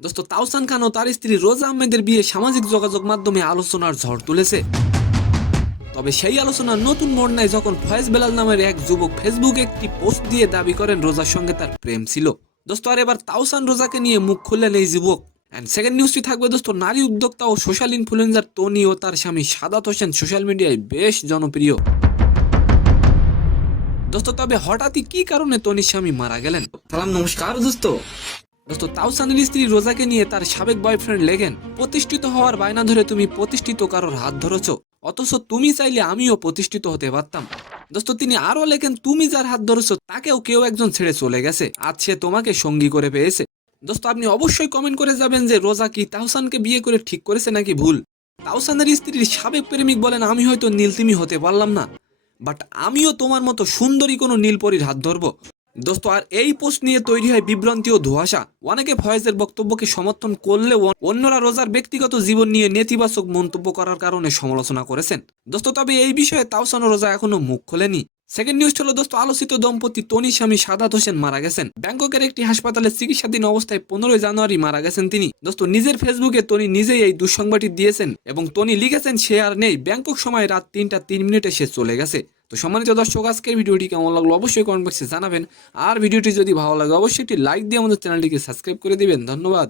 দোস্ত তাওসান খান ও তার স্ত্রী রোজা আহমেদের বিয়ে সামাজিক যোগাযোগ মাধ্যমে আলোচনার ঝড় তুলেছে। তবে সেই আলোচনার নতুন মোড় নেয় যখন ফয়েজ বেলাল নামের এক যুবক ফেসবুকে একটি পোস্ট দিয়ে দাবি করেন রোজার সঙ্গে তার প্রেম ছিল। দোস্ত আর এবার তাওসান রোজাকে নিয়ে মুখ খুললেন এই যুবক। এন্ড সেকেন্ড নিউজটি থাকবে দোস্ত, নারী উদ্যোক্তা ও সোশ্যাল ইনফ্লুয়েন্সার তনি ও তার স্বামী সাদাত হোসেন সোশ্যাল মিডিয়ায় বেশ জনপ্রিয়। দোস্ত তবে হঠাৎই কি কারণে তনির স্বামী মারা গেলেন? সালাম নমস্কার দোস্ত। দোস্ত তাওসানের স্ত্রী রোজাকে নিয়ে তার সাবেক বয়ফ্রেন্ড লেখেন, প্রতিষ্ঠিত হওয়ার বায়না ধরে তুমি প্রতিষ্ঠিত কারোর হাত ধরেছ, অথচ তুমি চাইলে আমিও প্রতিষ্ঠিত হতে পারতাম। দোস্ত তিনি আরো লেখেন, তুমি যার হাত ধরেছ তাকেও কেউ একজন ছেড়ে চলে গেছে, আজ সে তোমাকে সঙ্গী করে পেয়েছে। দোস্ত আপনি অবশ্যই কমেন্ট করে যাবেন যে রোজা কি তাওসানকে বিয়ে করে ঠিক করেছে নাকি ভুল। তাওসানের স্ত্রীর সাবেক প্রেমিক বলেন, আমি হয়তো নীলতিমি হতে পারলাম না, বাট আমিও তোমার মতো সুন্দরী কোনো নীলপরীর হাত ধরবো। দোস্ত আর এই পোস্ট নিয়ে তৈরি হয় বিভ্রান্তি ও ধোঁয়াশা। অনেকে ফয়েজের বক্তব্যকে সমর্থন করলেও অন্যরা রোজার ব্যক্তিগত জীবন নিয়ে নেতিবাচক মন্তব্য করার কারণে সমালোচনা করেছেন। দোস্ত তবে এই বিষয়ে তাওসান ও রোজা এখনো মুখ খোলেনি। সেকেন্ড নিউজ হলো দোস্ত, আলোচিত দম্পতি তনির স্বামী সাদাত হোসেন মারা গেছেন। ব্যাংককের একটি হাসপাতালে চিকিৎসাধীন অবস্থায় 15 জানুয়ারি মারা গেছেন তিনি। দোস্ত নিজের ফেসবুকে তনি নিজেই এই দুঃসংবাদটি দিয়েছেন এবং তনি লিখেছেন সে আর নেই, ব্যাংকক সময় রাত 3টা 3 মিনিটে সে চলে গেছে। তো সম্মানিত দর্শক, আজকের ভিডিওটি কেমন লাগলো অবশ্যই কমেন্ট বক্সে জানাবেন। আর ভিডিওটি যদি ভালো লাগে অবশ্যই একটি লাইক দিয়ে আমাদের চ্যানেলটিকে সাবস্ক্রাইব করে দিবেন। ধন্যবাদ।